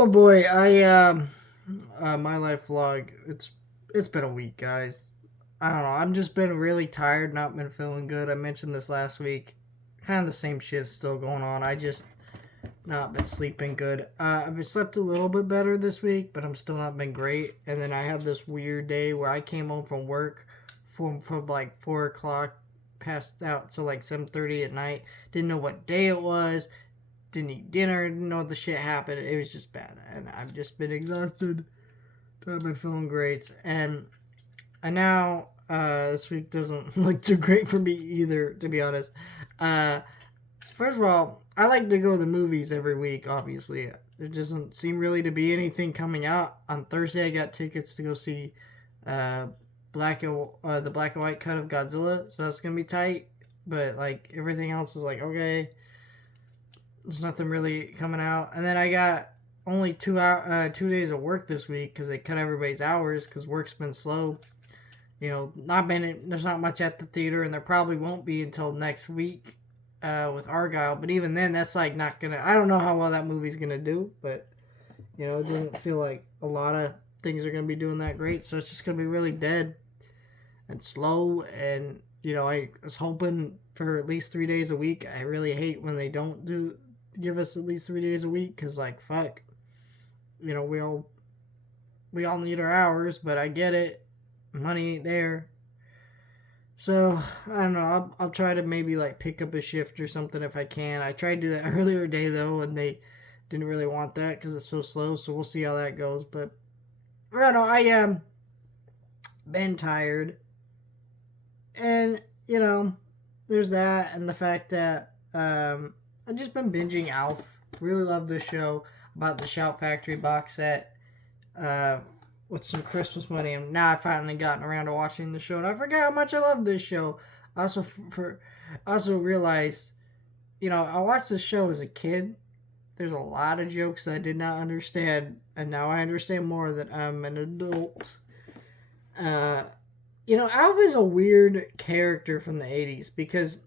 Oh boy, my life vlog. It's been a week, guys. I don't know. I've just been really tired, not been feeling good. I mentioned this last week. Kind of the same shit still going on. I just not been sleeping good. I've slept a little bit better this week, but I'm still not been great. And then I had this weird day where I came home from work from like 4 o'clock, passed out till like 7:30 at night. Didn't know what day it was, didn't eat dinner, didn't know what the shit happened. It was just bad. And I've just been exhausted. I've been feeling great. And now this week doesn't look too great for me either, to be honest. Uh, First of all, I like to go to the movies every week, obviously. There doesn't seem really to be anything coming out. On Thursday, I got tickets to go see uh, the black and white cut of Godzilla, so that's going to be tight. But, like, everything else is like, okay, there's nothing really coming out. And then I got only 2 days of work this week because they cut everybody's hours because work's been slow. There's not much at the theater, and there probably won't be until next week with Argyle. But even then, that's like not gonna. I don't know how well that movie's gonna do, but it doesn't feel like a lot of things are gonna be doing that great. So it's just gonna be really dead and slow. And I was hoping for at least 3 days a week. I really hate when they don't give us at least 3 days a week because like fuck, we all need our hours, but I get it. Money ain't there. So I don't know. I'll try to maybe like pick up a shift or something if I can. I tried to do that earlier day though, and they didn't really want that because it's so slow. So we'll see how that goes. But I don't know. I am been tired, and there's that, and the fact that I've just been binging Alf. Really love this show about the Shout Factory box set. Uh, with some Christmas money, and now I finally gotten around to watching the show, and I forgot how much I love this show. I also realized, I watched this show as a kid. There's a lot of jokes that I did not understand, and now I understand more that I'm an adult. Uh, Alf is a weird character from the '80s because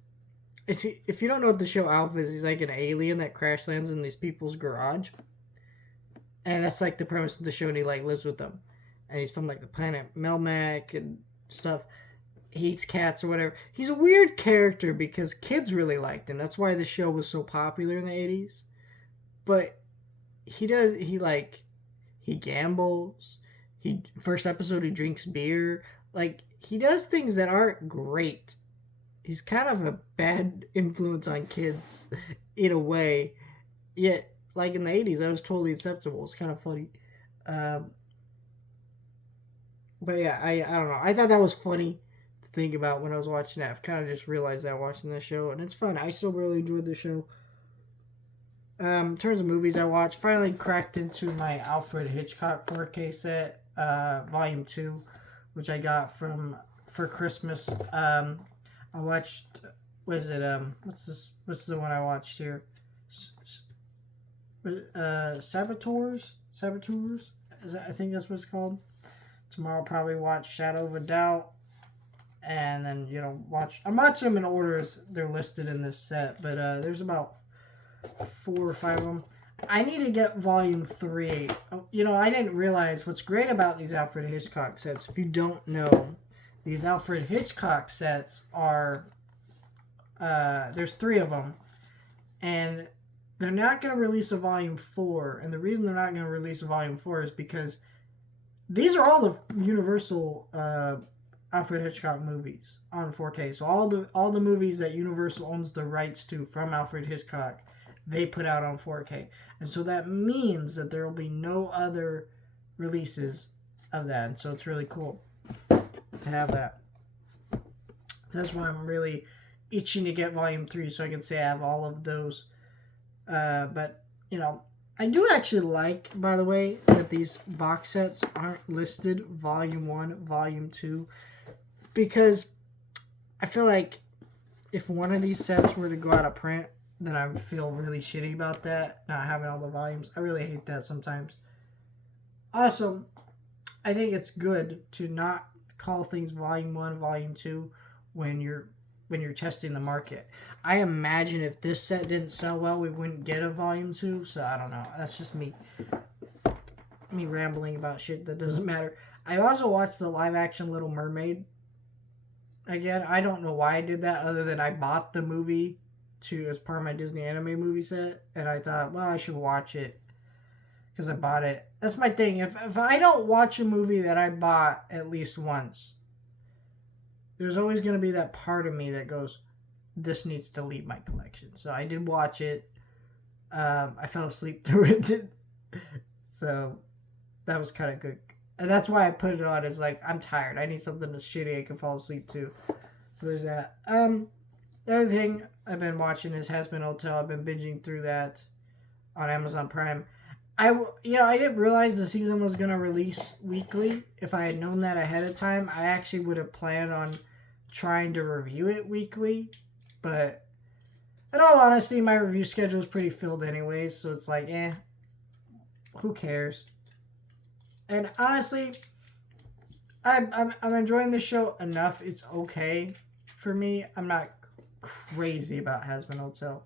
if you don't know what the show Alf is, he's like an alien that crash lands in these people's garage, and that's like the premise of the show. And he like lives with them, and he's from like the planet Melmac and stuff. He eats cats or whatever. He's a weird character because kids really liked him. That's why the show was so popular in the '80s. But he gambles. He first episode he drinks beer. Like he does things that aren't great. He's kind of a bad influence on kids in a way. Yet like in the '80s that was totally acceptable. It's kind of funny. Um, but yeah, I don't know. I thought that was funny to think about when I was watching that. I've kind of just realized that watching the show, and it's fun. I still really enjoyed the show. In terms of movies I watched, finally cracked into my Alfred Hitchcock 4K set, Volume 2, which I got for Christmas. I watched, what is it, what's the one I watched here? Saboteurs? I think that's what it's called. Tomorrow I'll probably watch Shadow of a Doubt, and then I'm watching them in order as they're listed in this set, but there's about 4 or 5 of them. I need to get volume 3. I didn't realize what's great about these Alfred Hitchcock sets. If you don't know, these Alfred Hitchcock sets are there's 3 of them, and they're not going to release a volume 4. And the reason they're not going to release a volume 4 is because these are all the Universal Alfred Hitchcock movies on 4K. So all the movies that Universal owns the rights to from Alfred Hitchcock, they put out on 4K. And so that means that there will be no other releases of that. And so it's really cool to have that. That's why I'm really itching to get volume 3 so I can say I have all of those. But I do actually like, by the way, that these box sets aren't listed volume 1, volume 2, because I feel like if one of these sets were to go out of print, then I would feel really shitty about that, not having all the volumes. I really hate that sometimes. Also, I think it's good to not call things volume 1, volume 2 when you're testing the market. I imagine if this set didn't sell well, we wouldn't get a volume 2, so I don't know. That's just me. me rambling about shit that doesn't matter. I also watched the live action Little Mermaid again. I don't know why I did that, other than I bought the movie to as part of my Disney anime movie set, and I thought, well, I should watch it because I bought it. That's my thing. If I don't watch a movie that I bought at least once, there's always going to be that part of me that goes, this needs to leave my collection. So I did watch it. I fell asleep through it. So that was kind of good. And that's why I put it on as like, I'm tired. I need something that's shitty I can fall asleep to. So there's that. The other thing I've been watching is Hazbin Hotel. I've been binging through that on Amazon Prime. I didn't realize the season was going to release weekly. If I had known that ahead of time, I actually would have planned on trying to review it weekly. But in all honesty, my review schedule is pretty filled anyways, so it's like, who cares? And honestly, I'm enjoying the show enough. It's okay for me. I'm not crazy about Hazbin Hotel.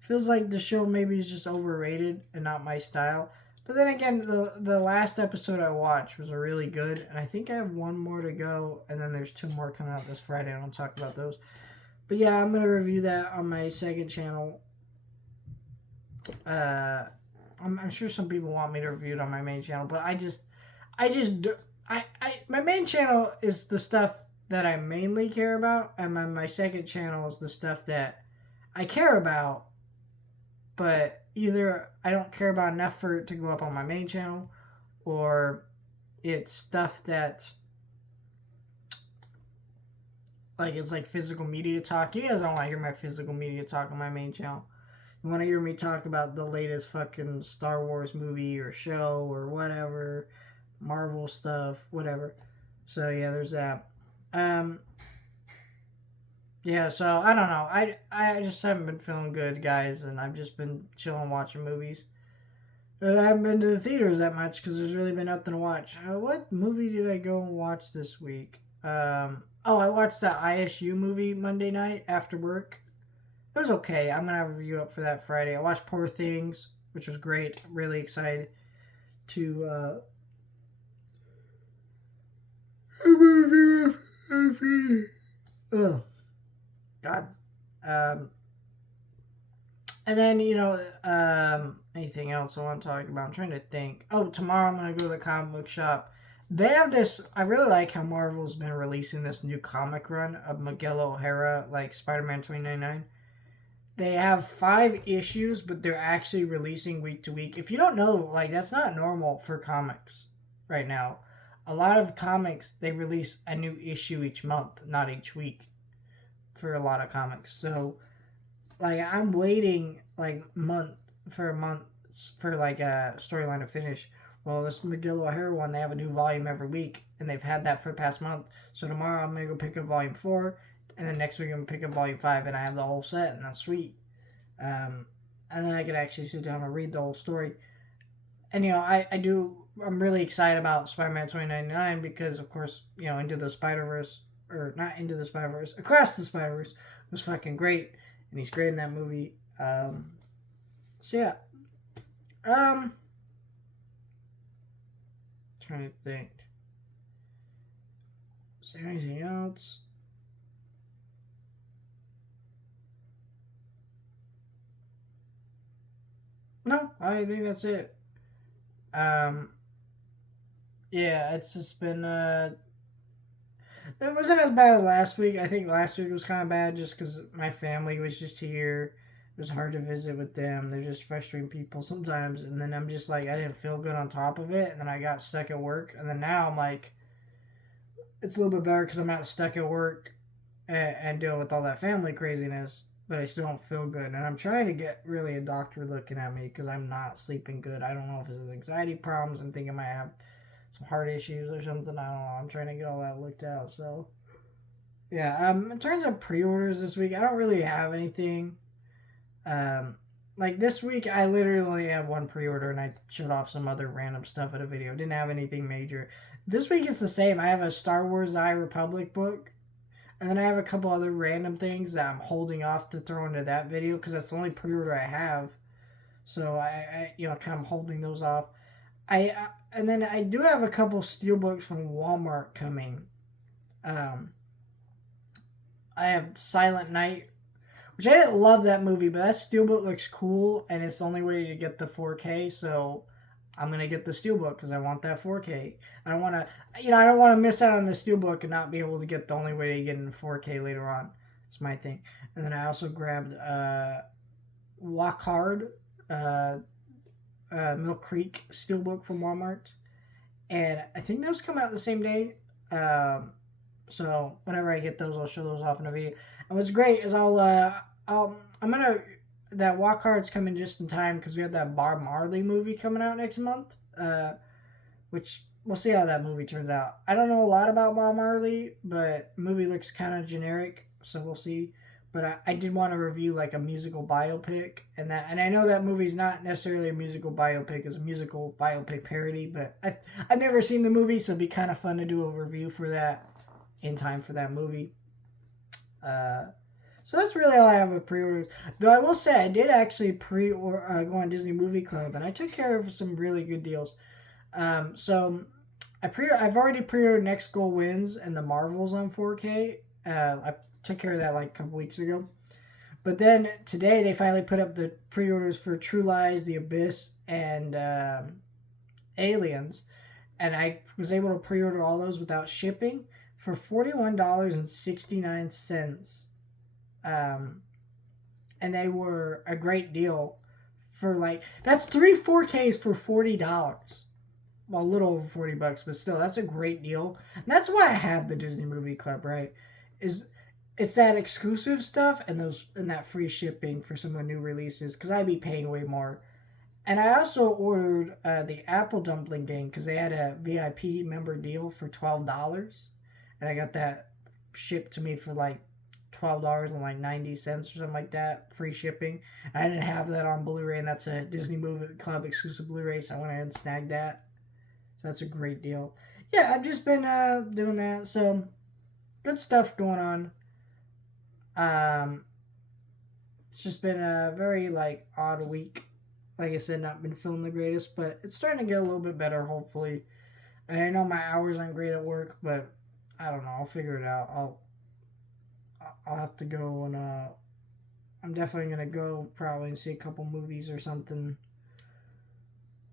Feels like the show maybe is just overrated and not my style. But then again, the last episode I watched was really good, and I think I have one more to go, and then there's 2 more coming out this Friday, and I'll talk about those. But yeah, I'm gonna review that on my second channel. I'm sure some people want me to review it on my main channel, but my main channel is the stuff that I mainly care about, and my second channel is the stuff that I care about, but either I don't care about enough for it to go up on my main channel, or it's stuff that it's like physical media talk. You guys don't want to hear my physical media talk on my main channel. You want to hear me talk about the latest fucking Star Wars movie or show or whatever, Marvel stuff, whatever. So yeah, there's that. Yeah, so I don't know. I just haven't been feeling good, guys, and I've just been chilling watching movies. And I haven't been to the theaters that much because there's really been nothing to watch. What movie did I go and watch this week? I watched that ISU movie Monday night after work. It was okay. I'm gonna have a review up for that Friday. I watched Poor Things, which was great. Really excited to oh God. And then anything else I want to talk about? I'm trying to think. Oh, tomorrow I'm gonna go to the comic book shop. They have this. I really like how Marvel's been releasing this new comic run of Miguel O'Hara, like Spider-Man 2099. They have 5 issues, but they're actually releasing week to week. If you don't know, that's not normal for comics right now. A lot of comics, they release a new issue each month, not each week, for a lot of comics. So, I'm waiting month for a storyline to finish. Well, this Miguel O'Hara one, they have a new volume every week, and they've had that for the past month. So tomorrow I'm gonna go pick up volume 4, and then next week I'm gonna pick up volume 5, and I have the whole set, and that's sweet. And then I can actually sit down and read the whole story. And I'm really excited about Spider-Man 2099 because, of course, Into the Spider-Verse, or not Into the Spider-Verse, Across the Spider-Verse was fucking great, and he's great in that movie. So yeah. Trying to think. Is there anything else? No, I think that's it. Yeah, it's just been it wasn't as bad as last week. I think last week was kind of bad just because my family was just here. It was hard to visit with them. They're just frustrating people sometimes. And then I'm just I didn't feel good on top of it. And then I got stuck at work. And then now I'm it's a little bit better because I'm not stuck at work and dealing with all that family craziness. But I still don't feel good. And I'm trying to get really a doctor looking at me because I'm not sleeping good. I don't know if it's anxiety problems. I'm thinking I might have some heart issues or something. I don't know. I'm trying to get all that looked out. So, yeah. In terms of pre-orders this week, I don't really have anything. This week, I literally only had one pre-order, and I showed off some other random stuff in a video. Didn't have anything major. This week it's the same. I have a Star Wars: The High Republic book, and then I have a couple other random things that I'm holding off to throw into that video because that's the only pre-order I have. So I kind of holding those off. And then I do have a couple steelbooks from Walmart coming. Um, I have Silent Night, which I didn't love that movie, but that steelbook looks cool, and it's the only way to get the 4K. So I'm gonna get the steelbook because I want that 4K. I don't want to, I don't want to miss out on the steelbook and not be able to get the only way to get in 4K later on. It's my thing. And then I also grabbed Walk Hard, uh, Mill Creek steelbook from Walmart, and I think those come out the same day. So whenever I get those, I'll show those off in a video. And what's great is I'm gonna that Walk Hard's coming just in time because we have that Bob Marley movie coming out next month. Which we'll see how that movie turns out. I don't know a lot about Bob Marley, but the movie looks kind of generic, so we'll see. But I did want to review like a musical biopic, and I know that movie's not necessarily a musical biopic; it's a musical biopic parody. But I've never seen the movie, so it'd be kind of fun to do a review for that in time for that movie. Uh, so that's really all I have with pre-orders. Though I will say I did actually go on Disney Movie Club, and I took care of some really good deals. So I've already pre-ordered Next Goal Wins and the Marvels on 4K. I took care of that like a couple weeks ago. But then today they finally put up the pre-orders for True Lies, The Abyss, and Aliens, and I was able to pre-order all those without shipping for $41.69. Um, and they were a great deal for like that's three 4Ks for $40. Well, a little over $40, but still, that's a great deal. And that's why I have the Disney Movie Club, right? Is it's that exclusive stuff and that free shipping for some of the new releases because I'd be paying way more. And I also ordered the Apple Dumpling Gang because they had a VIP member deal for $12, and I got that shipped to me for like $12.90 or something like that, free shipping. I didn't have that on Blu-ray, and that's a Disney Movie Club exclusive Blu-ray, so I went ahead and snagged that. So that's a great deal. Yeah, I've just been doing that. So good stuff going on. Um, it's just been a very like odd week. Like I said, not been feeling the greatest, but it's starting to get a little bit better. Hopefully, and I know my hours aren't great at work, but I don't know. I'll figure it out. I'll have to go and I'm definitely gonna go probably and see a couple movies or something.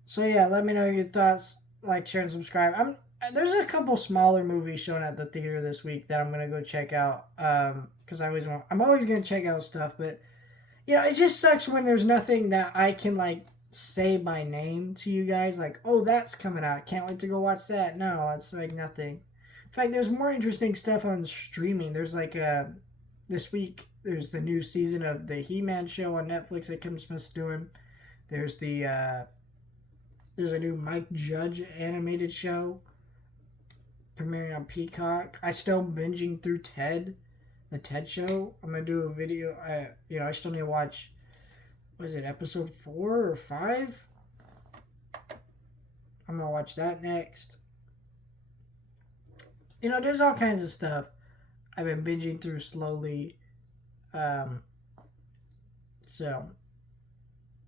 So yeah, let me know your thoughts. Like, share, and subscribe. There's a couple smaller movies shown at the theater this week that I'm gonna go check out. Because I'm always gonna check out stuff, but it just sucks when there's nothing that I can like say my name to you guys. Like, oh, that's coming out. Can't wait to go watch that. No, it's like nothing. In fact, there's more interesting stuff on streaming. There's like this week. There's the new season of the He-Man show on Netflix that Kim Smith's doing. There's there's a new Mike Judge animated show premiering on Peacock. I still binging through the Ted Show. I'm gonna do a video. I still need to watch. What is it, episode 4 or 5? I'm gonna watch that next. There's all kinds of stuff I've been binging through slowly. So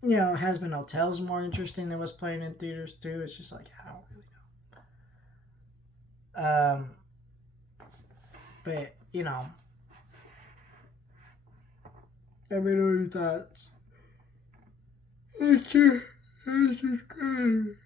Has Been Hotel's more interesting than what's playing in theaters too. It's just like I don't really know. But let me know your thoughts. Thank you. Subscribe.